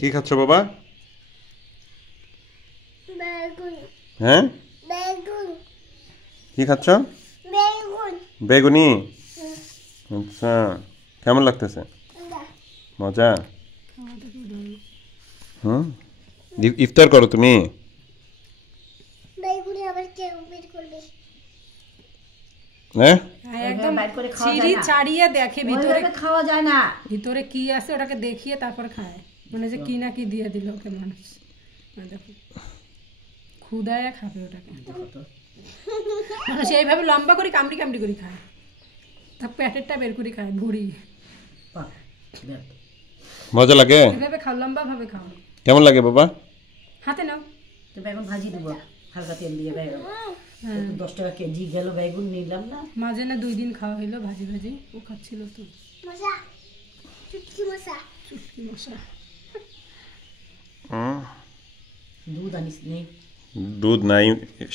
কি খাচ্ছ বাবা? হ্যাঁ, কি খাচ্ছ? বেগুনি। আচ্ছা, কেমন লাগতেছে? মজা। হুম, ইফতার করো তুমি? হ্যাঁ, একদম চিড়ি ছাড়িয়ে দেখে ভিতরে খাওয়া যায় না, ভিতরে কি আছে ওটাকে দেখিয়ে তারপর খায়, মানে যে কি না কি দিয়ে দিল ওকে মানুষ। দেখো ক্ষুদায় খাবে ওটাকে, মানুষ এইভাবে লম্বা করে কামড়ি কামড়ি করে খায়, তার প্যাটেরটা বের করে খায় ভুড়ি। মজা লাগে? এভাবে খাও, লম্বা ভাবে খাও। কেমন লাগে বাবা? হাতে নাও। বেগুন ভাজি দেবো হালকা তেল দিয়ে। বেগুন 10 টাকা কেজি গেল, বেগুন নিলাম না। মাঝে না 2 দিন খাওয়া হইলো ভাজি ভাজি, ও খাচ্ছিল তো। চুটকি মশা। দুধ আনিস নেই? দুধ নাই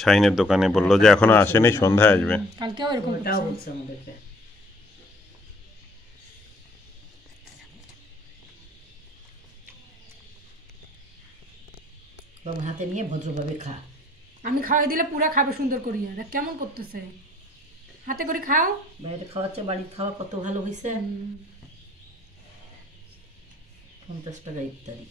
শাহিনের দোকানে, বললো যে এখনো আসেনি, সন্ধ্যায় আসবে। কালকেও এরকম ওটাও বলছে আমাদেরকে। বাবা হাতে নিয়ে ভদ্রভাবে খা। আমি খাওয়াই দিলে পুরা খাবে সুন্দর করিয়া। দেখ কেমন করতেছে, হাতে করে খাও। বাইরে খাওয়াচ্ছে, বাড়ির খাওয়া কত ভালো হয়েছে। 50 টাকা ইফতারি।